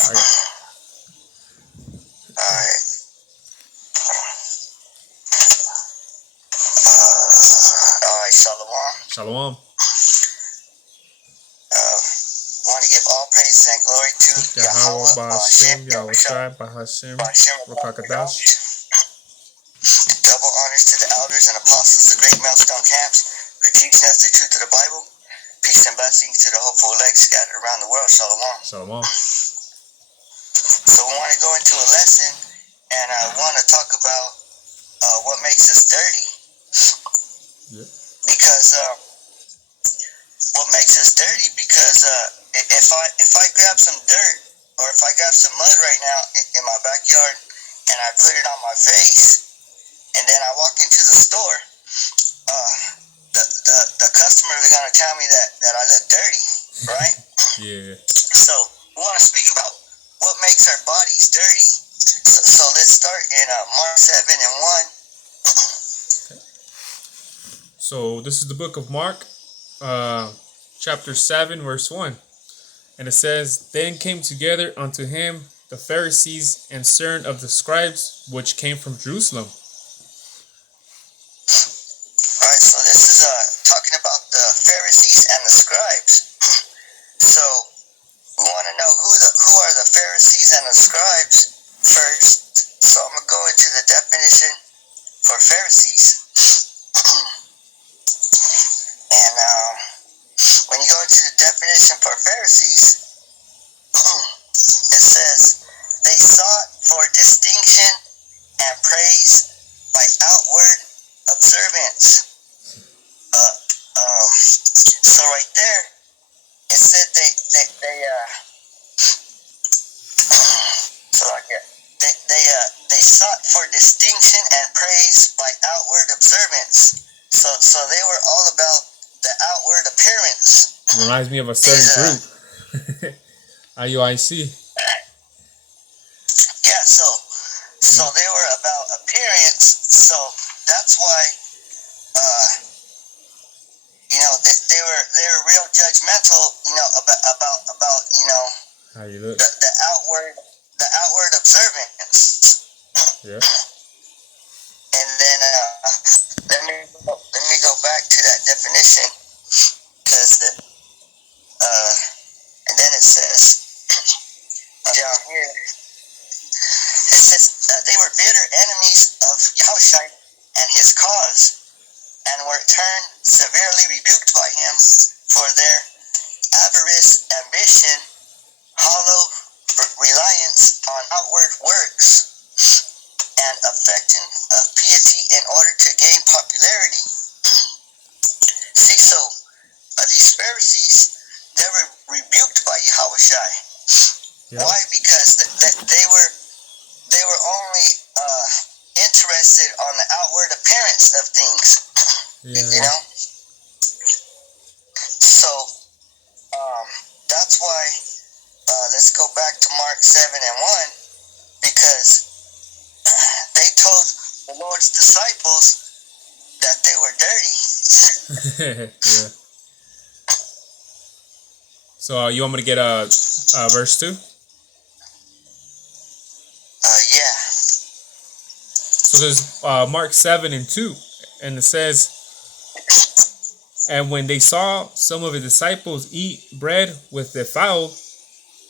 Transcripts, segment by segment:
All right. Shalom. Shalom. Want to give all praise and glory to Yahweh Ba'ashem, Yahweh Yahushai Ba'ashem, Rakakadash. Double honors to the elders and apostles of Great Millstone Camps for teaching us the truth of the Bible. Peace and blessings to the hopeful elect scattered around the world. Shalom. Shalom. So we want to go into a lesson, and I want to talk about what makes us dirty. Yeah. Because what makes us dirty? Because if I grab some dirt or if I grab some mud right now in my backyard and I put it on my face, and then I walk into the store, the customers are gonna tell me that I look dirty, right? Yeah. So we want to speak about what makes our bodies dirty. So let's start in Mark 7 and 1. So this is the book of Mark, chapter 7, verse 1. And it says, Then came together unto him the Pharisees and certain of the scribes, which came from Jerusalem. Alright, so this is talking about the Pharisees and the scribes. So we want to know who are the Pharisees and the scribes first. So I'm going to go into the definition for Pharisees. And when you go into the definition for Pharisees, it says they sought for distinction and praise by outward observance. So right there, it said they sought for distinction and praise by outward observance. So they were all about the outward appearance. Reminds me of a certain group. IUIC. Yeah, so they were about appearance. So that's why they were real judgmental, about How you look? the outward observance. Yeah. And then let me go back to that definition, because and then it says down here, it says they were bitter enemies of Yahushua and his cause, and were turned severely rebuked by him for their avarice, ambition, hollow reliance on outward works, and affecting of piety in order to gain popularity. See, so these Pharisees, they were rebuked by Yahushua. Yeah. Why? Because they were only interested on the outward appearance of things. Yeah. So that's why let's go back to Mark 7 and 1, because they told the Lord's disciples that they were dirty. Yeah. So you want me to get verse 2? Yeah. So there's Mark 7 and 2, and it says, And when they saw some of his disciples eat bread with defiled,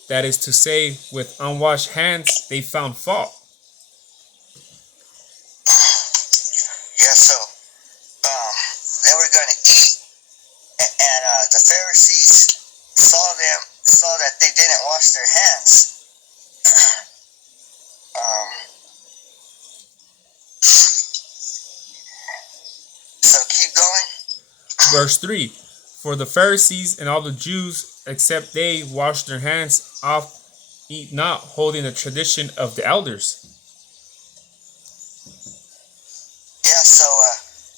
that is to say, with unwashed hands, they found fault. Yeah, so they were going to eat, and the Pharisees saw that they didn't wash their hands. So keep going. Verse 3, For the Pharisees and all the Jews, except they wash their hands off, eat not, holding the tradition of the elders. Yeah, so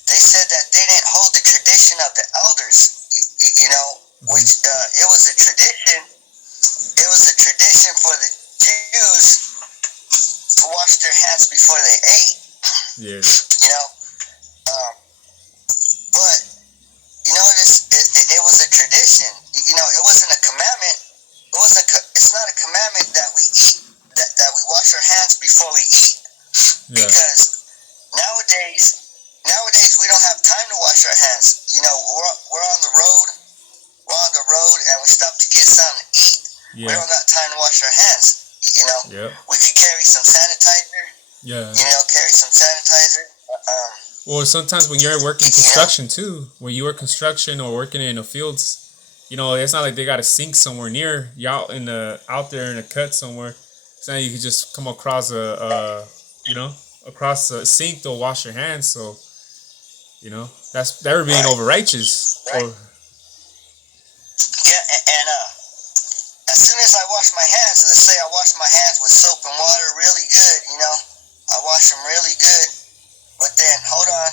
they said that they didn't hold the tradition of the elders, which it was a tradition. It was a tradition for the Jews to wash their hands before they ate. Yeah. But you notice it was a tradition. It wasn't a commandment. It's not a commandment that we Yeah. Because nowadays we don't have time to wash our hands. You know, we're on the road. We're on the road and we stop to get something to eat. Yeah. We don't got time to wash our hands. You know. Yeah. We could carry some sanitizer. Yeah. You know, carry some sanitizer. Or sometimes when you're working construction too, when you work construction or working in the fields, you know, it's not like they got a sink somewhere near you out there in a cut somewhere. So you can just come across across a sink to wash your hands. So, you know, they're being over righteous. Right. And as soon as I wash my hands, let's say I wash my hands with soap and water really good, you know, I wash them really good. But then, hold on,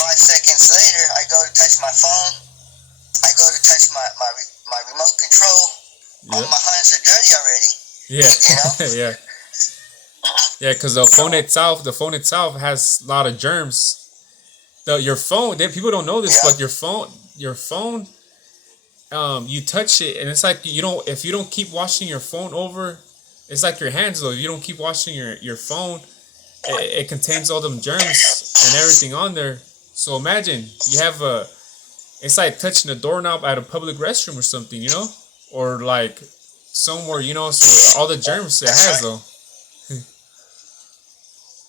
5 seconds later, I go to touch my phone. I go to touch my remote control. Yep. All my hands are dirty already. Yeah. You know? Yeah. Yeah, because the phone itself has a lot of germs. Your phone, people don't know this, but your phone, you touch it, and it's like if you don't keep washing your phone over, it's like your hands though. If you don't keep washing your phone, it contains all them germs and everything on there. So imagine you have it's like touching a doorknob at a public restroom or something, you know, or like somewhere, you know, so all the germs it has though.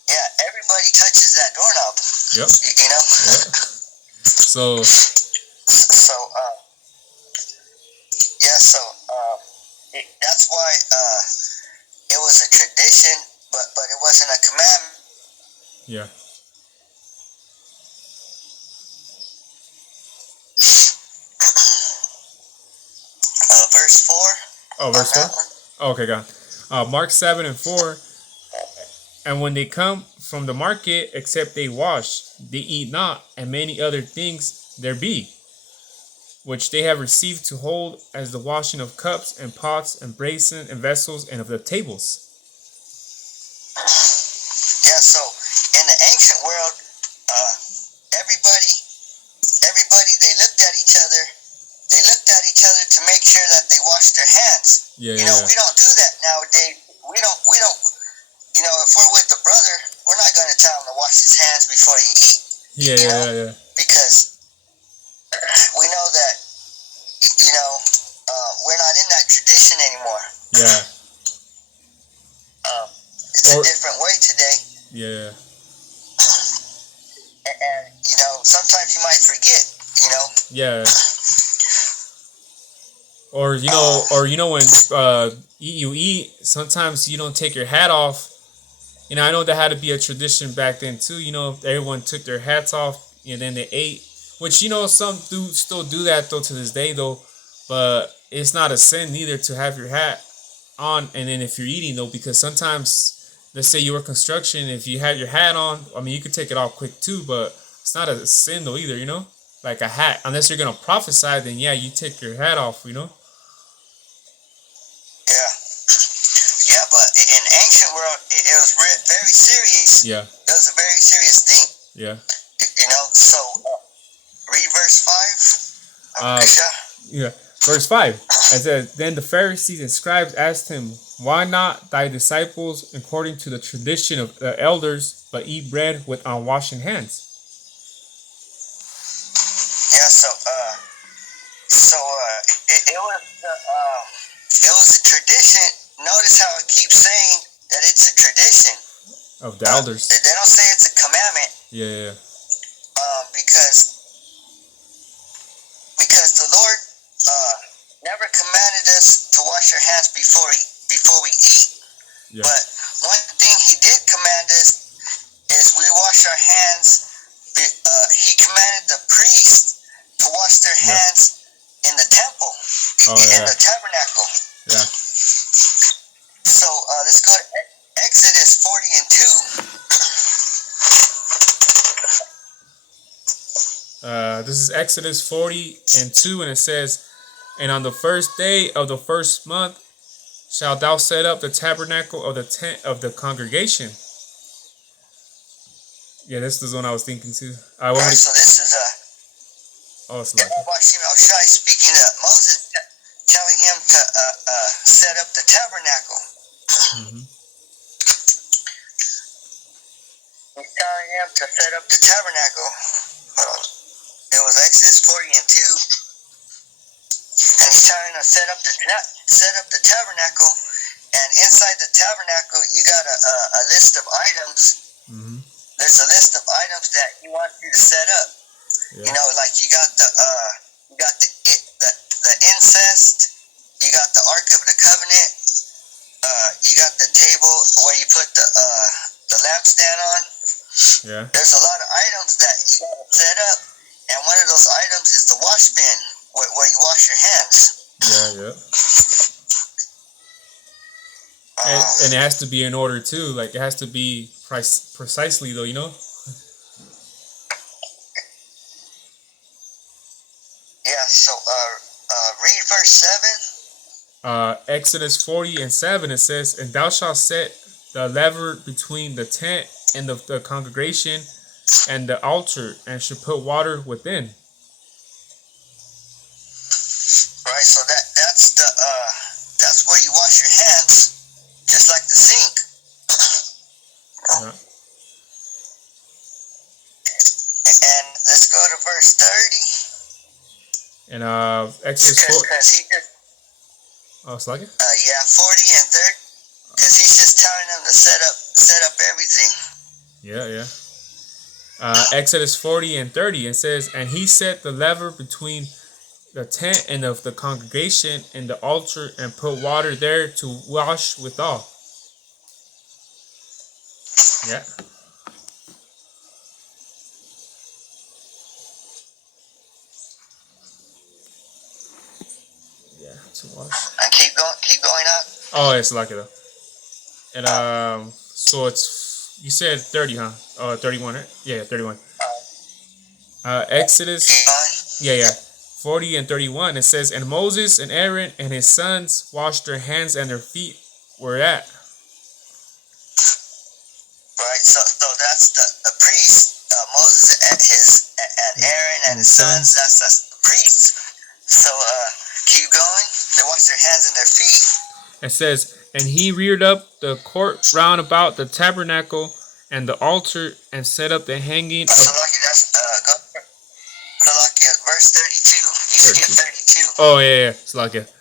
Yeah, everybody touches that doorknob. Yep. You know. Yep. So. That's why it was a tradition, but it wasn't a commandment. Yeah. Verse 4. Oh, verse 4? Oh, okay, got it. Mark 7 and 4. And when they come from the market, except they wash, they eat not, and many other things there be, which they have received to hold as the washing of cups and pots and basins and vessels and of the tables. Yeah, so in the ancient world, everybody, they looked at each other. They looked at each other to make sure that they washed their hands. Yeah, you know, we don't do that nowadays. We don't. You know, if we're with the brother, we're not going to tell him to wash his hands before he eat. Yeah. Because we know that, you know, we're not in that tradition anymore. Yeah. It's a different way today. Yeah. And, you know, sometimes you might forget, you know. Yeah. Or you know when you eat, sometimes you don't take your hat off. You know, I know that had to be a tradition back then too. You know, everyone took their hats off and then they ate. Which, you know, some do still do that though to this day though. But it's not a sin neither to have your hat on. And then if you're eating though, because sometimes, let's say you work construction, if you have your hat on, I mean, you could take it off quick too, but it's not a sin though either, you know? Like a hat. Unless you're going to prophesy, then yeah, you take your hat off, you know? Yeah, but in ancient world, it was very serious. Yeah. It was a very serious thing. Yeah. You know, so read verse 5. Yeah. Verse 5. It says, Then the Pharisees and scribes asked him, Why not thy disciples, according to the tradition of the elders, but eat bread with unwashed hands? Yeah, it was a tradition. Notice how it keeps saying that it's a tradition of the elders. They don't say it's a commandment. Yeah. Because the Lord never commanded us to wash our hands before we eat. Yeah. But one thing He did command us is we wash our hands. He commanded the priests to wash their hands in the temple, in the tabernacle. Yeah. So let's go to Exodus 40 and 2. This is Exodus 40 and 2, and it says, And on the first day of the first month shalt thou set up the tabernacle of the tent of the congregation. Yeah, this is the one I was thinking too. so this is it's like speaking to Moses, telling him to set up the tabernacle. Mm-hmm. He's telling him to set up the tabernacle. It was Exodus 40 and 2. And he's telling him to set up the tabernacle. And inside the tabernacle, you got a list of items. Mm-hmm. There's a list of items that he wants you to set up. Yeah. You know, like you got the incest. You got the Ark of the Covenant. You got the table where you put the lampstand on. Yeah. There's a lot of items that you got to set up, and one of those items is the wash bin where you wash your hands. Yeah. And it has to be in order too. Like it has to be precisely though, you know. Yeah. So read verse 7. Exodus 40 and 7, it says, "And thou shalt set the lever between the tent and the congregation and the altar, and should put water within." Right. So that's where you wash your hands, just like the sink. Yeah. And let's go to verse 30. And Exodus 40. Oh, it's like it? 40 and 30. Because he's just telling them to set up everything. Yeah. Exodus 40 and 30, it says, "And he set the lever between the tent and of the congregation and the altar, and put water there to wash withal." Yeah. Yeah, to wash. And keep going up. Oh, it's like it though. And so it's, you said 30, huh? 31, right? Yeah, 31. Exodus. Yeah. 40 and 31. It says, "And Moses and Aaron and his sons washed their hands and their feet were at." Right. So that's the priest. Moses and Aaron and his sons. That's the priest. So keep going. They wash their hands and their feet. It says, "And he reared up the court round about the tabernacle and the altar, and set up the hanging of..." So lucky, that's verse 32. You skip 32. Oh yeah. It's like it.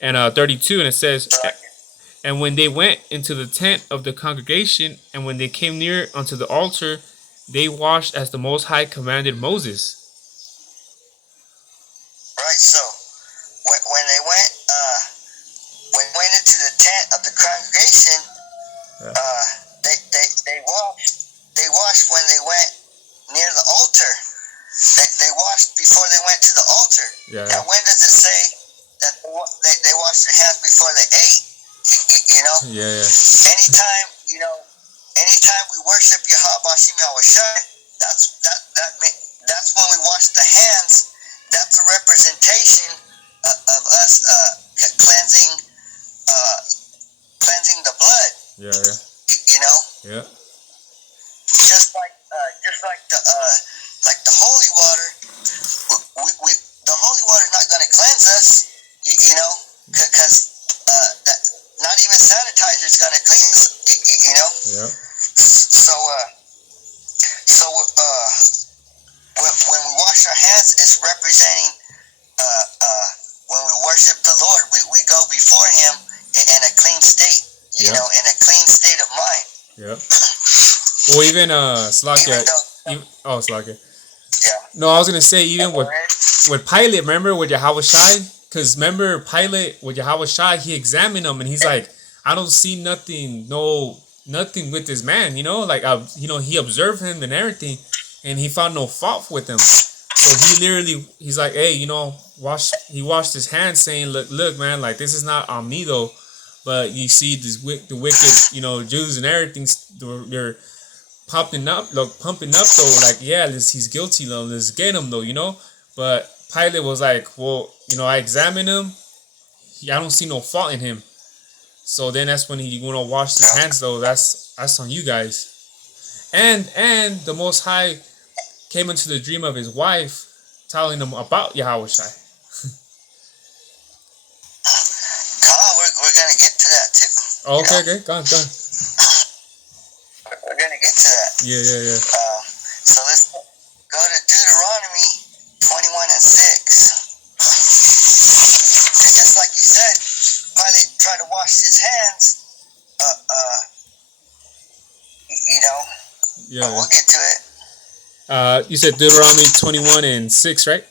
And 32, and it says, "And when they went into the tent of the congregation, and when they came near unto the altar, they washed as the Most High commanded Moses." Right. So when they went into the tent of the congregation, they washed when they went near the altar. They washed before they went to the altar. Yeah. Now, when does it say that they washed their hands before they ate? You know. Yeah. Anytime we worship Yahweh Bashim Yahushai, that's when we wash the hands. That's a representation of us cleansing the blood. Yeah. You know. Yeah. Just like the holy water, the holy water is not going to cleanse us. You know, because not even sanitizer is going to clean us. You know. Yeah. So when we wash our hands, it's representing when we worship the Lord, we go before Him in a clean state. You know, in a clean state of mind. Yeah. Or even Slakia. Slakia. Yeah. No, I was gonna say even with Pilate. Remember with Yahweh Shai? Because remember Pilate with Yahweh Shai, he examined him and he's like, "I don't see nothing with this man." You know, like he observed him and everything, and he found no fault with him. So he's like, "Hey, you know, he washed his hands, saying, look, man, like this is not on me though." But you see the wicked, Jews and everything, they're pumping up though, like, yeah, he's guilty though, let's get him though, But Pilate was like, well, I examined him, I don't see no fault in him. So then that's when he washed his hands though. That's on you guys. And the Most High came into the dream of his wife, telling him about Yahweh Shai. We're gonna get to that too. Okay, go on. We're gonna get to that. Yeah, yeah, yeah. So let's go to Deuteronomy 21 and 6. And just like you said, Pilate tried to wash his hands. You know, Yeah. we'll get to it. You said Deuteronomy 21 and 6, right?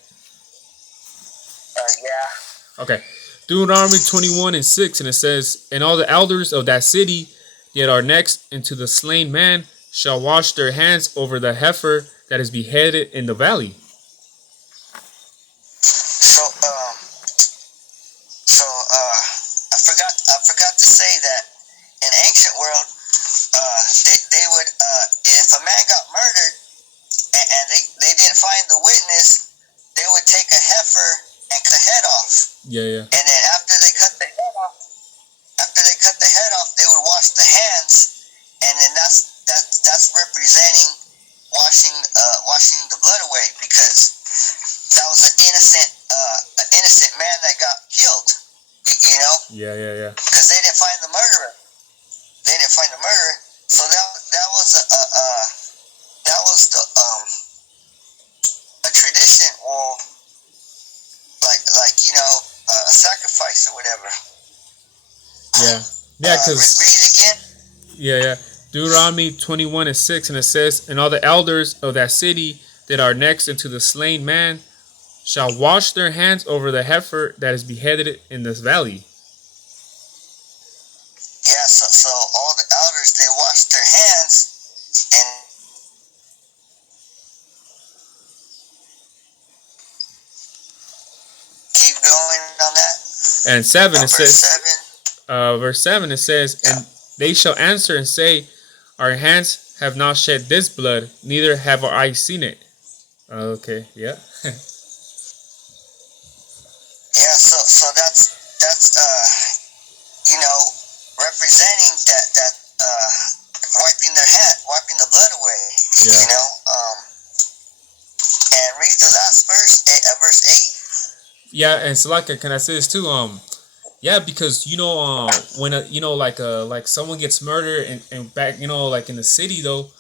Yeah. Okay. Deuteronomy 21 and 6, and it says, "And all the elders of that city that are next unto the slain man shall wash their hands over the heifer that is beheaded in the valley." I forgot to say that in ancient world, they would, if a man got murdered and they didn't find the witness, they would take a heifer and cut the head off. Yeah, yeah. And then after they cut the head off, they would wash the hands, and then that's representing washing the blood away, because that was an innocent man that got killed. You know? Yeah, yeah, yeah. Because they didn't find the murderer. So that was a tradition, or like you know, a sacrifice or whatever. Yeah, yeah. Because read it again. Yeah, yeah. Deuteronomy 21 and 6, and it says, "And all the elders of that city that are next unto the slain man shall wash their hands over the heifer that is beheaded in this valley." Yeah, so all the elders, they washed their hands, and keep going on that. And 7, it says, 7. verse 7, it says, "And they shall answer and say, Our hands have not shed this blood, neither have our eyes seen it." Okay, yeah. Yeah, so that's you know, representing that wiping the blood away. Yeah. You know, and read the last verse, verse 8. Yeah, and Salaka, can I say this too? Yeah, because when like someone gets murdered and back, like in the city though,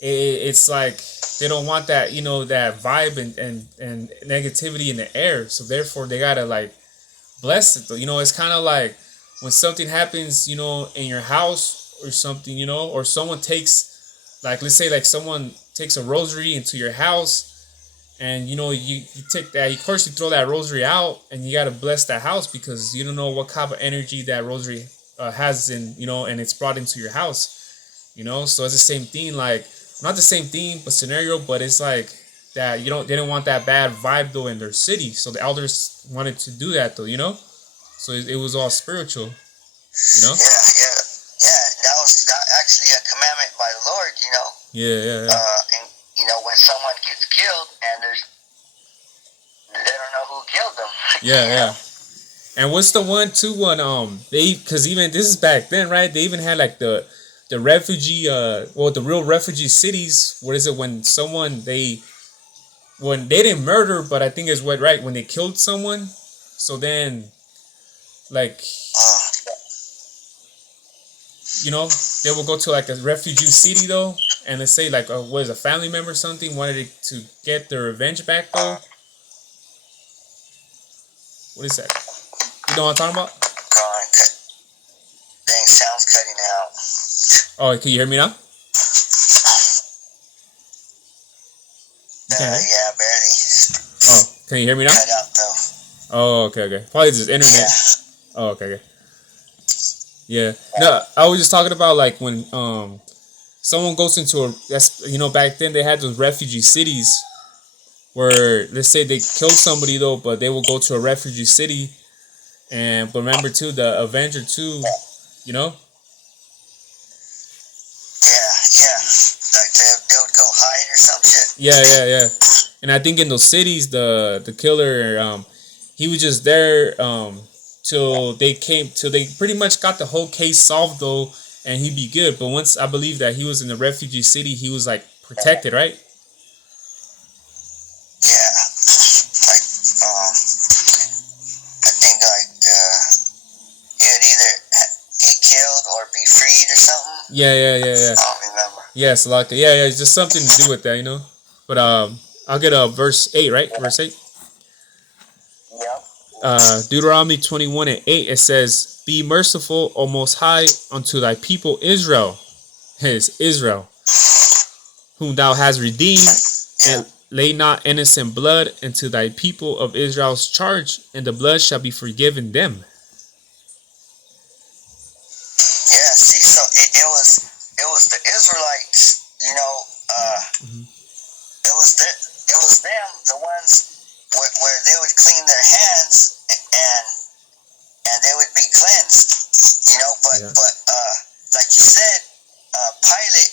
it's like they don't want that, that vibe and negativity in the air. So therefore they gotta like bless it though. It's kind of like when something happens, in your house or something, or someone takes, like, let's say like someone takes a rosary into your house. And you take that, of course you throw that rosary out, and you gotta bless that house, because you don't know what kind of energy that rosary has in, and it's brought into your house. So it's the same thing, like not the same thing but scenario, but it's like that they didn't want that bad vibe though in their city, so the elders wanted to do that though. So it was all spiritual. Yeah. That was actually a commandment by the Lord. Yeah. And when someone gets killed and they don't know who killed them. Yeah. And what's the one because even this is back then, right? They even had like the refugee, the real refugee cities. What is it when they didn't murder, but I think it's when they killed someone. So then, like, they will go to like a refugee city though, and let's say like a family member or something wanted to get their revenge back though. What is that? You know what I'm talking about? Dang, sound's cutting out. Oh, can you hear me now? Yeah, barely. Oh, can you hear me now? Cut out though. Oh, okay. Probably just internet. Yeah. Oh, okay. Yeah. No, I was just talking about like when someone goes into back then they had those refugee cities where, let's say they killed somebody though, but they will go to a refugee city, but remember too, the Avenger too, Yeah. Like they would go hide or some shit. Yeah. And I think in those cities, the killer, he was just there till they pretty much got the whole case solved though, and he'd be good. But once I believe that he was in the refugee city, he was like protected, right? Yeah. Like I think like he'd either get killed or be freed or something. Yeah. I don't remember. Yes, like yeah, it's just something to do with that, you know. But I'll get a verse 8, right? Verse 8. Yep. Deuteronomy 21:8. It says, "Be merciful, O Most High, unto thy people Israel, his Israel, whom thou hast redeemed, Yeah. and lay not innocent blood into thy people of Israel's charge, and the blood shall be forgiven them." Yeah. See, so it was the Israelites. Mhm. It was them, the ones where they would clean their hands and they would be cleansed. But Yeah. like you said, Pilate,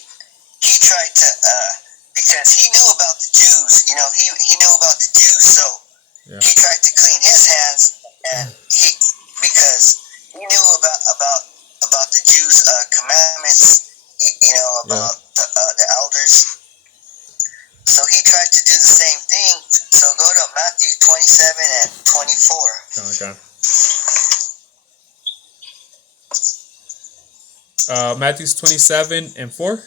he tried to because he knew about the Jews. He knew about the Jews, so Yeah. he tried to clean his hands, and because he knew about the Jews' commandments. About the elders. So he tried to do the same thing. So go to Matthew 27 and 24. Okay. Matthew 27:4.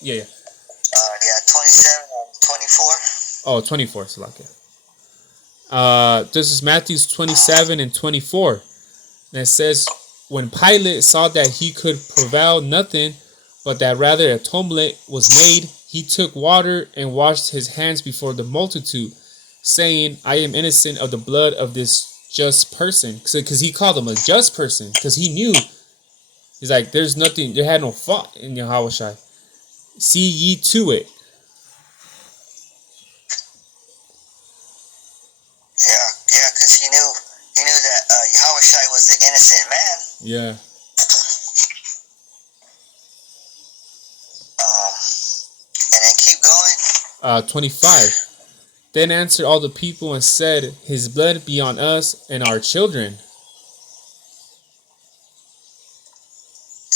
Yeah, yeah. 27 and 24. Oh, 24. So like it. This is Matthew 27:24. And it says, "When Pilate saw that he could prevail nothing, but that rather a tumult was made, he took water and washed his hands before the multitude, saying, I am innocent of the blood of this just person." Because he called him a just person, because he knew, he's like, there's nothing, there had no fault in Yahushua. See ye to it. Yeah, because he knew that Yahushua was the innocent man. Yeah. And then keep going. 25. Then answered all the people and said, His blood be on us and our children.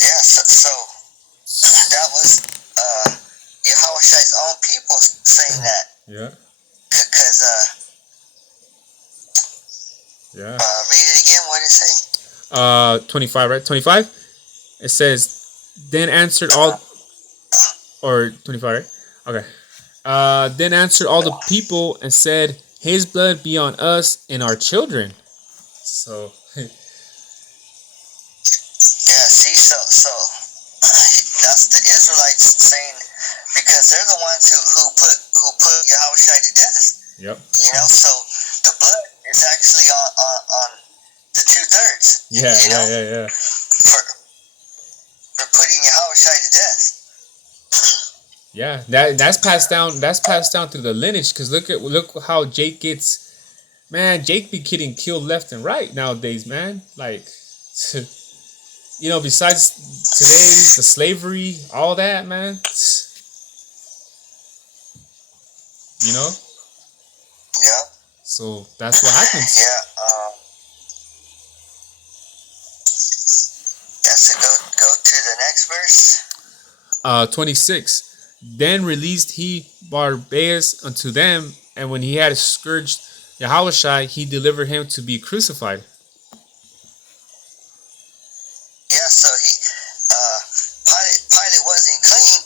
Yeah, so that was Yahushua's own people saying that. Yeah. Because Yeah. read it again. What did it say? 25, right? 25. It says, then answered all, or 25, right? Okay. Then answered all the people and said, His blood be on us and our children. So. Yeah. See, so that's the Israelites saying, because they're the ones who put Yahushua to death. Yep. So the blood is actually on the 2/3. Yeah. For putting Yahushua to death. Yeah, that's passed down. That's passed down through the lineage. Cause look how Jake gets. Man, Jake be getting killed left and right nowadays, man. Like, besides today's the slavery, all that, man. Yeah. So that's what happens. Yeah. So go to the next verse. 26. Then released he Barabbas unto them, and when he had scourged Yahushua, he delivered him to be crucified. Yeah, so Pilate wasn't clean.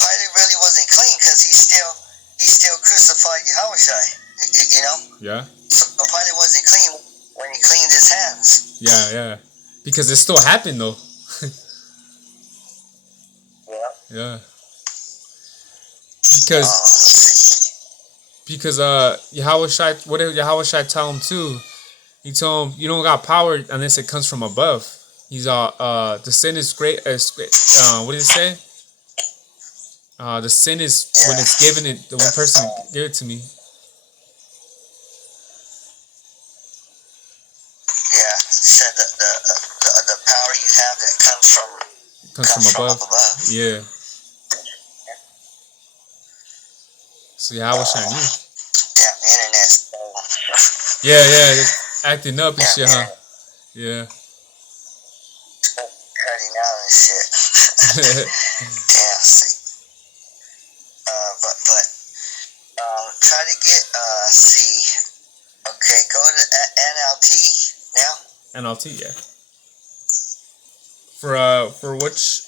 Pilate really wasn't clean because he still crucified Yahushua. Yeah. So Pilate wasn't clean when he cleaned his hands. Yeah. Because it still happened though. Yeah. Because Yahushua, what did Yahushua tell him too? He told him, you don't got power unless it comes from above. He's the sin is great. What did it say? The sin is when it's given it. The one person gave it to me. Yeah, said the power you have that comes from above. Yeah. So Yahushua knew. Damn internet. Yeah, acting up and shit, huh? Yeah. Cutting out and shit. Damn sick. But try to get see. Okay, go to NLT now. NLT, yeah. For which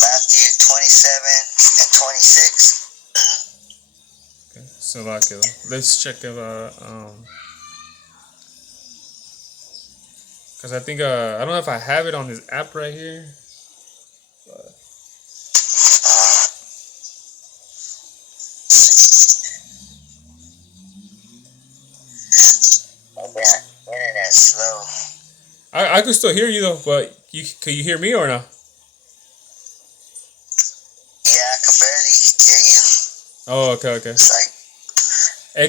Matthew 27 and 26. Okay, so like, let's check if because I think I don't know if I have it on this app right here. But Internet's slow. I could still hear you though. But can you hear me or not? Yeah, I can barely hear you. Oh, okay. It's like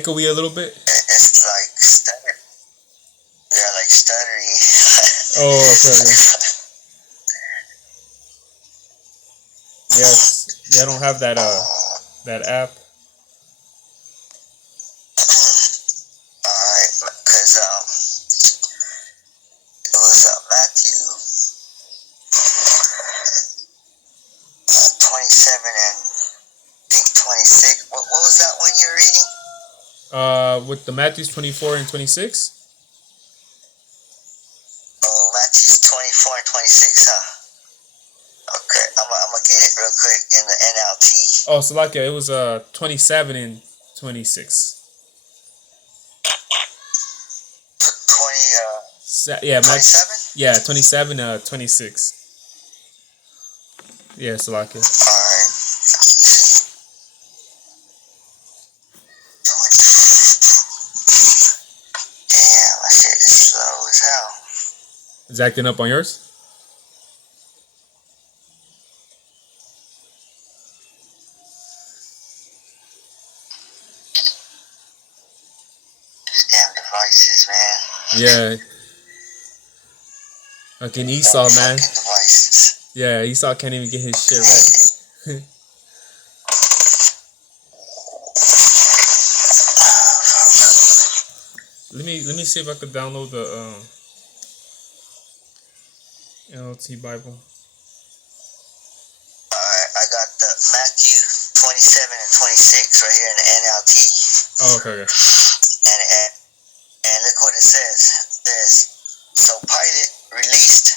Echoey a little bit. it's like stutter. Yeah, like stuttery. Oh, okay. Yes, yeah, I don't have that that app. Alright, because it was Matthew 27 and I think 26. What was that one you're reading? With the Matthews 24 and 26. Oh, Matthew 24 and 26, huh? Okay, I'm gonna get it real quick in the NLT. Oh, so like it was 27 and 26. 20, Yeah, 27? Yeah, 27, 26. Yeah, so like it. Alright. Damn, my shit is slow as hell. Is it acting up on yours? Damn devices, man. Yeah. Fucking Esau, man. Fucking devices. Yeah, Esau can't even get his shit right. Let me see if I could download the NLT Bible. Alright, I got the Matthew 27 and 26 right here in the NLT. Oh, okay. And look what it says. It says, so Pilate released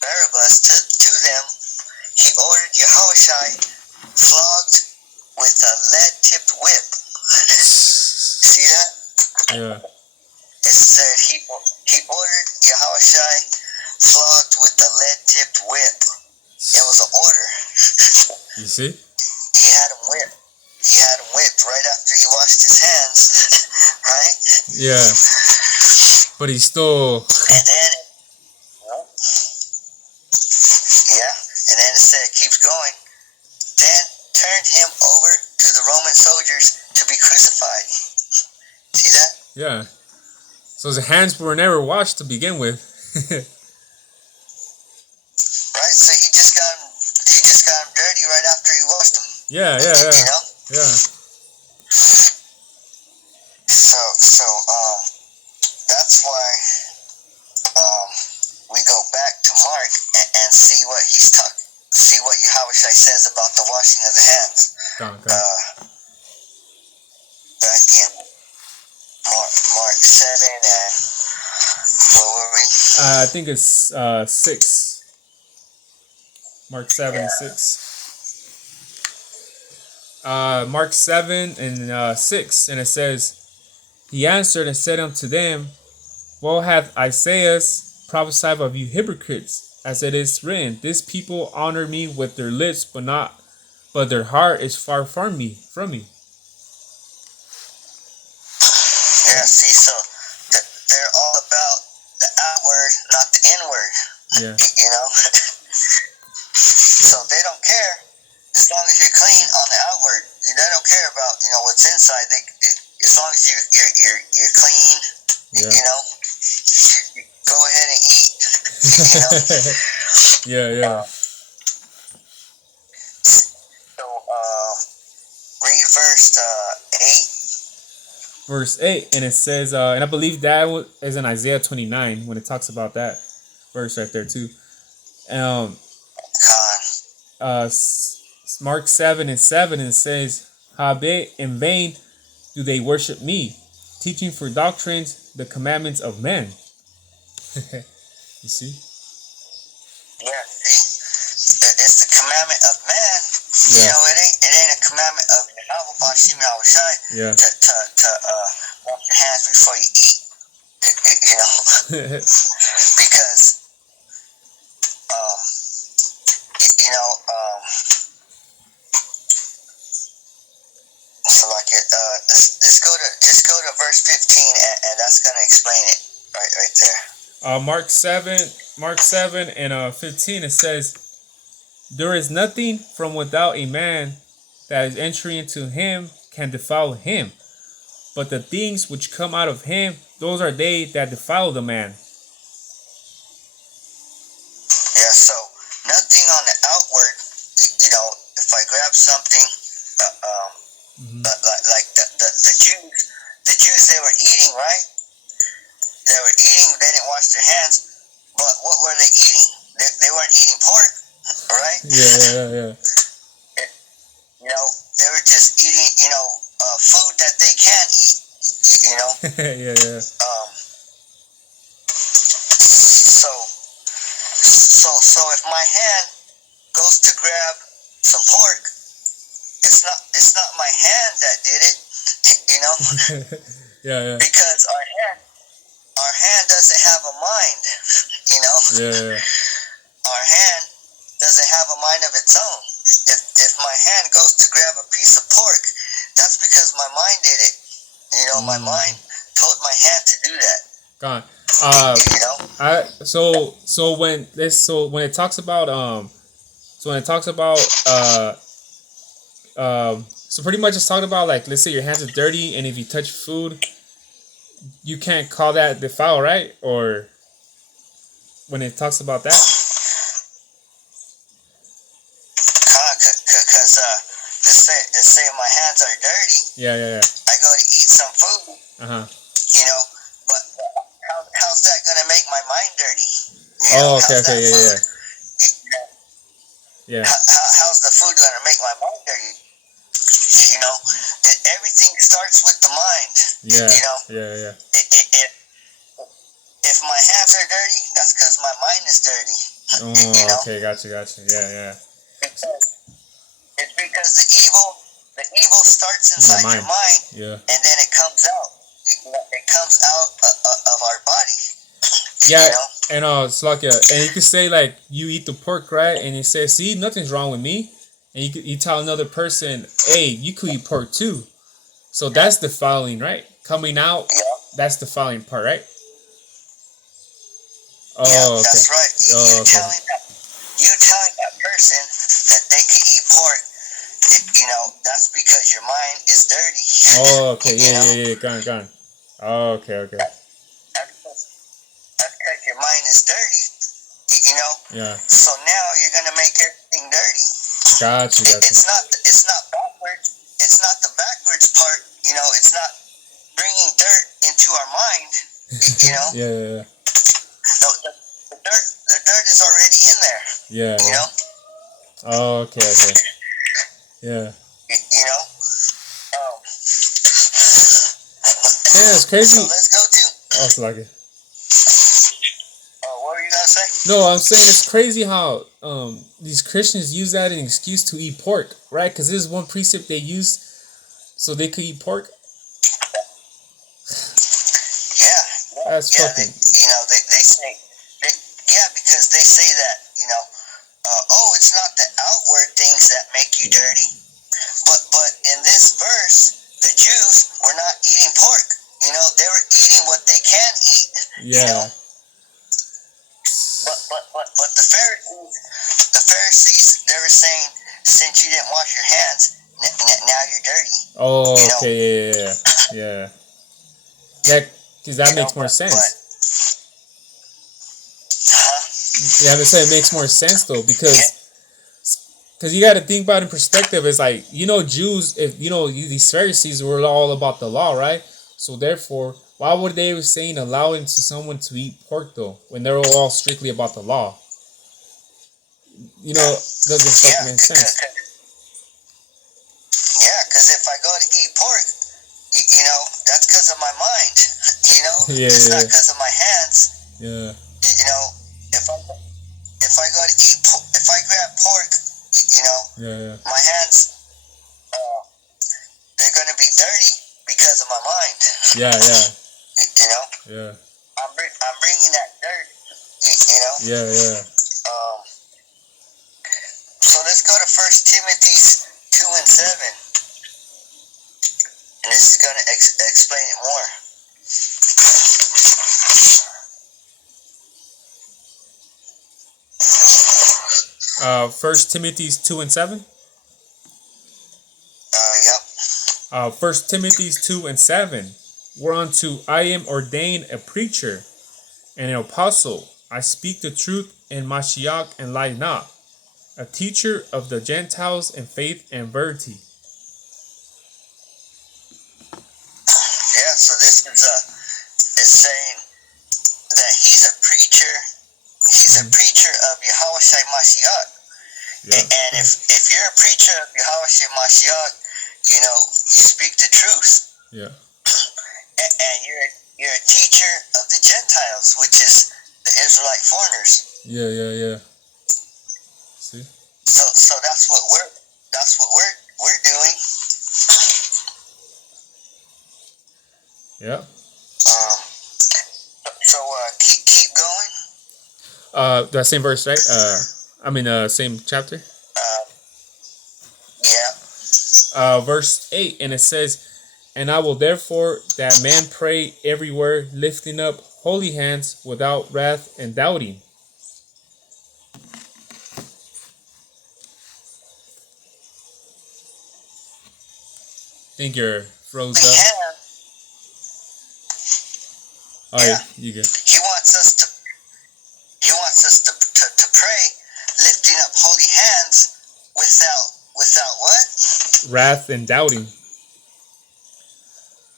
Barabbas to them. He ordered Yahushai flogged with a lead-tipped whip. See that? Yeah. It said he ordered Yahushai flogged with a lead-tipped whip. It was an order. You see? He had him whipped. He had him whipped right after he washed his hands, right? Yeah. But he's still. And then, and then it said it keeps going. Then turned him over to the Roman soldiers to be crucified. See that? Yeah. So his hands were never washed to begin with. Right. So he just got him dirty right after he washed him. Yeah. You know? Yeah. So that's why we go back to Mark and see what see what Yahushua says about the washing of the hands. Okay. Back in Mark 7 and what were we? I think it's 6. Mark 7 and 6. Mark 7 and 6, and it says, he answered and said unto them, well hath Isaiah prophesied of you hypocrites, as it is written, this people honor me with their lips, but their heart is far from me. Yeah, see, so they're all about the outward, not the inward. Yeah. You know? So they don't care as long as you're clean on the outward. They don't care about what's inside. As long as you're clean, Yeah. you go ahead and eat. Yeah. So read verse 8. Verse 8, and it says, and I believe that is in Isaiah 29 when it talks about that verse right there too. Mark 7 and 7, and it says, howbeit in vain do they worship me, teaching for doctrines the commandments of men. You see? You know, it ain't a commandment of Yahweh Bashim Yahushai to wash your hands before you eat. You know, because you know, so like it. Let's go to verse 15, and that's gonna explain it right there. Mark 7 and 15, it says, "There is nothing from without a man that is entering into him can defile him, but the things which come out of him, those are they that defile the man." Yeah, so nothing on the outward. You know, if I grab something, like the Jews, they were eating, right? They were eating. They didn't wash their hands, but what were they eating? They weren't eating pork, right? Yeah. You know, they were just eating, you know, food that they can eat. You know. yeah. So if my hand goes to grab some pork, it's not my hand that did it, you know. yeah. Because our hand doesn't have a mind, you know. Yeah. Our hand doesn't have a mind of its own. If my hand goes to grab a piece of pork, that's because my mind did it. You know, my mind told my hand to do that. God. You know? So when it talks about so pretty much it's talking about, like, let's say your hands are dirty and if you touch food, you can't call that defile, right? Or when it talks about that? Because let's say my hands are dirty. Yeah. I go to eat some food. You know, but how's that gonna make my mind dirty? You know, okay, yeah. How's the food gonna make my mind dirty? You know, everything starts with the mind. Yeah. You know. Yeah. If my hands are dirty, that's because my mind is dirty. Oh, you know? okay, gotcha. Yeah. It's because the evil starts inside your mind, and then it comes out. It comes out of our body. Yeah, you know? And it's like and you could say, like, you eat the pork, right? And you say, "See, nothing's wrong with me." And you tell another person, "Hey, you could eat pork too." So that's defiling, right? Coming out, that's the defiling part, right? Oh, yeah, that's right. You telling that person that they can eat pork, you know, that's because your mind is dirty. Oh, okay. Yeah. Gone. Oh, okay. That's because your mind is dirty, you know. Yeah. So now you're gonna make everything dirty. Gotcha. It's not backwards. It's not the backwards part. You know, it's not bringing dirt into our mind. You know. Yeah. No, the dirt is already in there. Yeah. You know. Oh, okay. Yeah. You know. Yeah, it's crazy. So let's go to. Oh, it's like it. What were you gonna say? No, I'm saying it's crazy how these Christians use that as an excuse to eat pork, right? Because this is one precept they use so they could eat pork. Yeah. That's fucking. They say, because they say that, you know, it's not the outward things that make you dirty, but in this verse, the Jews were not eating pork. You know, they were eating what they can eat. Yeah. You know? But the Pharisees, they were saying, since you didn't wash your hands, now you're dirty. Oh, you know? okay, yeah. Because that makes more sense. Yeah, I'm saying it makes more sense though, because you got to think about it in perspective. It's like, you know, Jews, if you know, these Pharisees were all about the law, right? So therefore, why would they were saying allowing to someone to eat pork though, when they're all strictly about the law? You know, doesn't fucking make sense. Yeah, because if I go to eat pork, you know, that's because of my mind. You know, it's not because of my hands. Yeah. You know, if I go to eat, if I grab pork, you know, Yeah. My hands, they're gonna be dirty because of my mind. Yeah. You know, Yeah. I'm bringing that dirt. You know. Yeah. So let's go to 1 Timothy 2:7, and this is gonna explain it more. 1 Timothy 2:7. Yep. 1 Timothy 2:7. Whereunto I am ordained a preacher and an apostle. I speak the truth in Mashiach and lie not, a teacher of the Gentiles in faith and verity. Yeah, so this is saying that he's a preacher. He's a preacher of Yahushua Mashiach. Yeah. And if you're a preacher of Yahushua Mashiach, you know, you speak the truth. Yeah. And you're a teacher of the Gentiles, which is the Israelite foreigners. Yeah. See? So that's what we're doing. Yeah. So keep going. That same verse, right? Same chapter. Yeah. Verse 8, and it says, and I will therefore that man pray everywhere, lifting up holy hands without wrath and doubting. Think you're froze up. Oh, yeah, you good. He wants us to pray, lifting up holy hands without what? Wrath and doubting.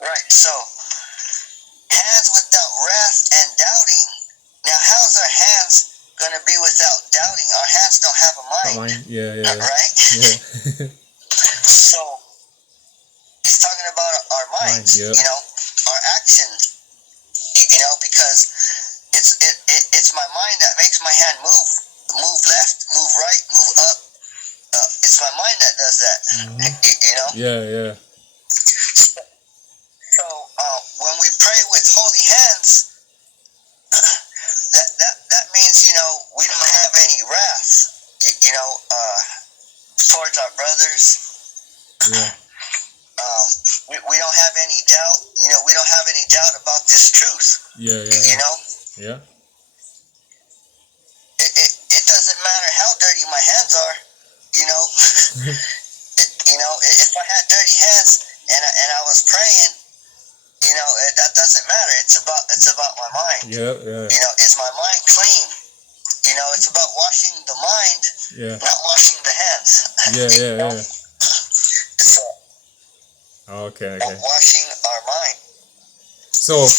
Right. So hands without wrath and doubting. Now, how's our hands gonna be without doubting? Our hands don't have a mind. Yeah. Right? Yeah. So he's talking about our minds. Yeah. You know, our actions. You know, because it's my mind that makes my hand move left, move right, move up. It's my mind that does that. You know. Yeah. So when we pray with holy hands, that means, you know, we don't have any wrath. You know, towards our brothers. Yeah. We don't have any doubt. You know, we don't have any doubt about this truth. Yeah. You know. Yeah. It doesn't matter how dirty my hands are. You know. You know, if I had dirty hands and I was praying, you know, that doesn't matter. It's about my mind. Yeah. You know, is my mind clean? You know, it's about washing the mind, not washing the hands. Yeah. So, Okay. washing our mind. So the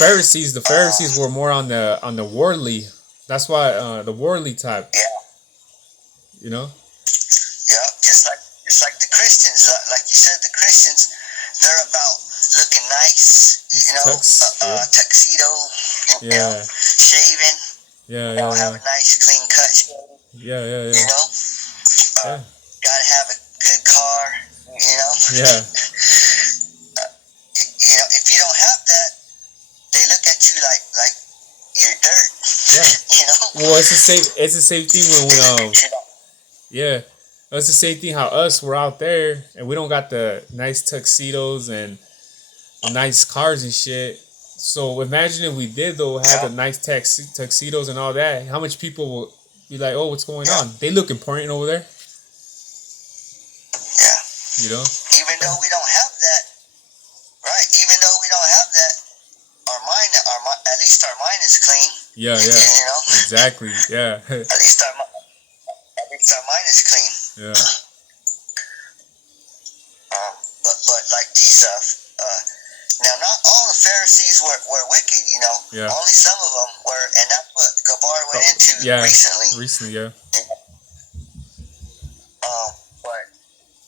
Pharisees were more on the worldly. That's why the worldly type. Yeah. You know. Yeah, just like the Christians, like you said, the Christians, they're about looking nice. You know, tuxedo. You know, shaving. Yeah. Have a nice clean cut shave. Yeah. You know. Gotta have a good car. You know. Yeah. You know, if you don't have that, they look at you like you're dirt. Yeah. You know. Well, it's the same thing when we Yeah, it's the same thing. How we're out there and we don't got the nice tuxedos and nice cars and shit. So imagine if we did though have the nice tuxedos and all that. How much people will be like, "Oh, what's going on?" They look important over there. Yeah. You know. Even though we don't have that, right? Even though we don't have that, at least our mind is clean. Yeah. You know. Exactly. Yeah. At least our mind is clean. Yeah. But like these now not all the Pharisees were wicked, you know. Yeah. Only some of them were, and that's what Gabar went into recently. Yeah. But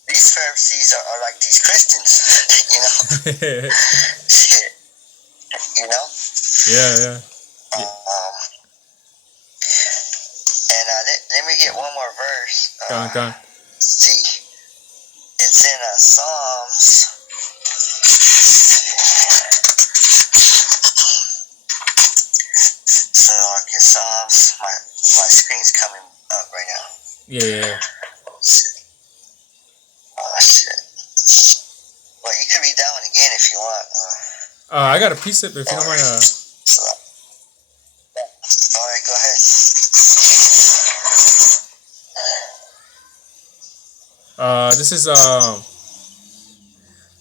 these Pharisees are like these Christians, you know. Shit. You know. Yeah. And let me get one more verse. Go on. See. Yeah. Oh shit. Well, you can read that one again if you want. I got a precept if you don't mind. All right, go ahead. This is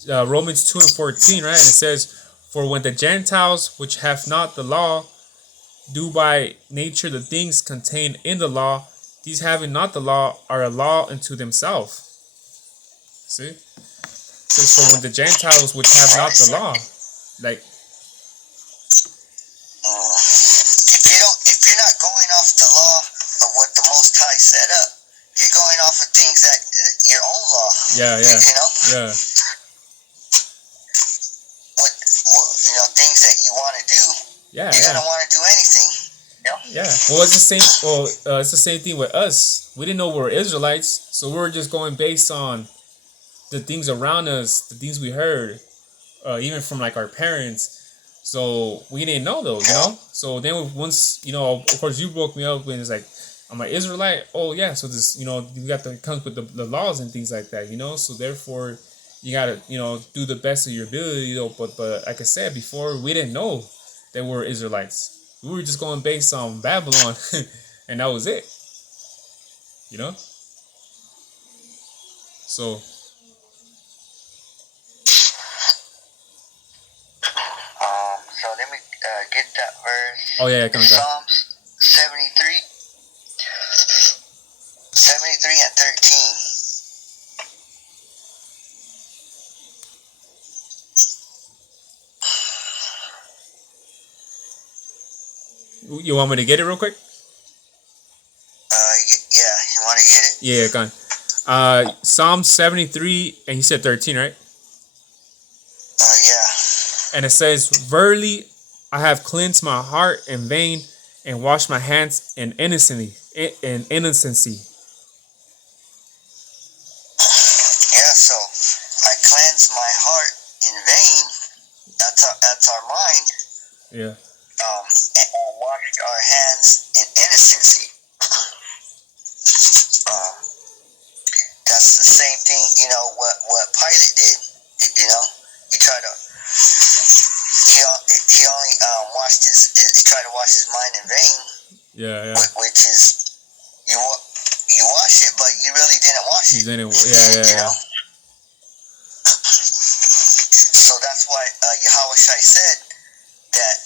Romans 2:14, right? And it says, "For when the Gentiles, which have not the law, do by nature the things contained in the law, these having not the law are a law unto themselves." See? It says, "For when the Gentiles, which have not the law," like. If you're not going off the law of what the Most High set up, you're going off of things that your own law. Yeah. You know. Yeah. Things that you want to do. Yeah. You're gonna want to do anything. You know? Yeah. Well, it's the same. Well, it's the same thing with us. We didn't know we were Israelites, so we were just going based on the things around us, the things we heard, even from like our parents. So we didn't know though, you know. So then once, of course, you broke me up when it's like, I'm an Israelite. Oh yeah, so this, you got the comes with the laws and things like that, So therefore, you gotta, do the best of your ability, though. But like I said before, we didn't know that we were Israelites. We were just going based on Babylon, and that was it, So. So let me get that verse. Oh yeah, come on. Psalms 73 and 13. You want me to get it real quick? Yeah, you want to get it? Yeah, go on. Psalm 73, and you said 13, right? Yeah. And it says, "Verily, I have cleansed my heart in vain, and washed my hands in innocency." Yeah, so I cleanse my heart in vain. That's our mind. Yeah. And washed our hands in innocency. That's the same thing, what Pilate did. He tried to. He only washed he tried to wash his mind in vain. Yeah. Which is you wash it, but you really didn't wash it. Yeah. So that's why Yahushua said that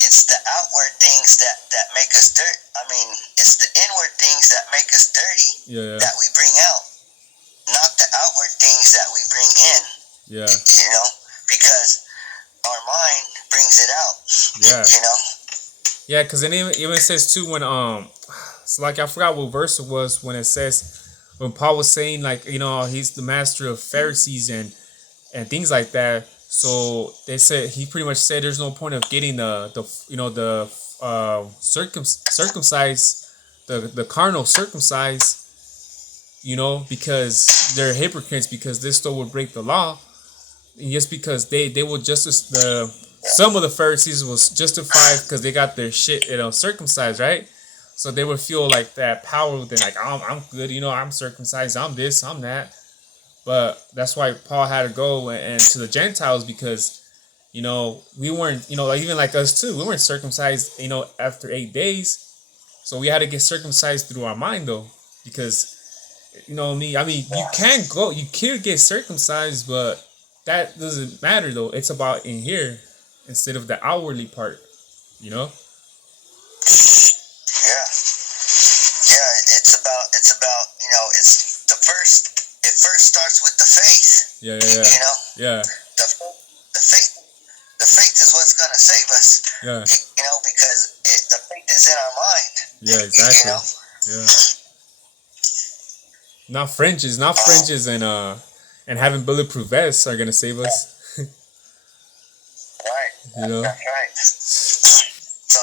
it's the outward things that make us dirty. I mean, it's the inward things that make us dirty that we bring out, not the outward things that we bring in. Yeah. Because our mind brings it out. Yeah. Yeah, because it even says too when it's like I forgot what verse it was when it says when Paul was saying like he's the master of Pharisees and things like that. So they said he pretty much said there's no point of getting the circumcised the carnal circumcised, because they're hypocrites because this still would break the law, and just because they will some of the Pharisees was justified because they got their shit circumcised, right? So they would feel like that power within, like I'm good, I'm circumcised, I'm this, I'm that. But that's why Paul had to go and to the Gentiles because, we weren't, like even like us too, we weren't circumcised, after 8 days. So we had to get circumcised through our mind though, because, me, I mean, you can get circumcised, but that doesn't matter though. It's about in here instead of the outwardly part, Yeah. Yeah, it's about, it's it first starts with the faith. Yeah. The faith is what's going to save us. Yeah. Because the faith is in our mind. Yeah, exactly. Yeah. Not fringes and having bulletproof vests are gonna save us. Right. That's right. So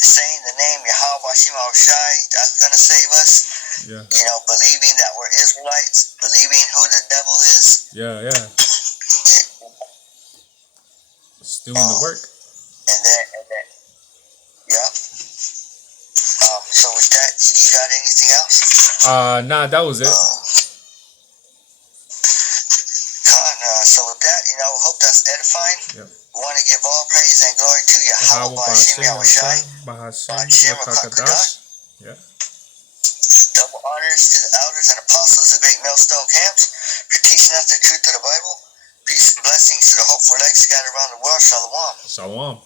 saying the name Yahweh Shema Shai, that's gonna save us. Yeah. Believing that we're Israelites, believing who the devil is. Yeah. Just doing the work. And then, yeah. So with that, you got anything Nah, that was it. So with that, hope that's edifying. Yep. We want to give all praise and glory to Yahweh Ba'ashem Yahushai, Ba'ashem Rakakadash. Yeah. Double honors to the elders and apostles of Great Millstone Camps for teaching us the truth of the Bible. Peace and blessings to the hopeful legs scattered around the world. Shalom. Shalom.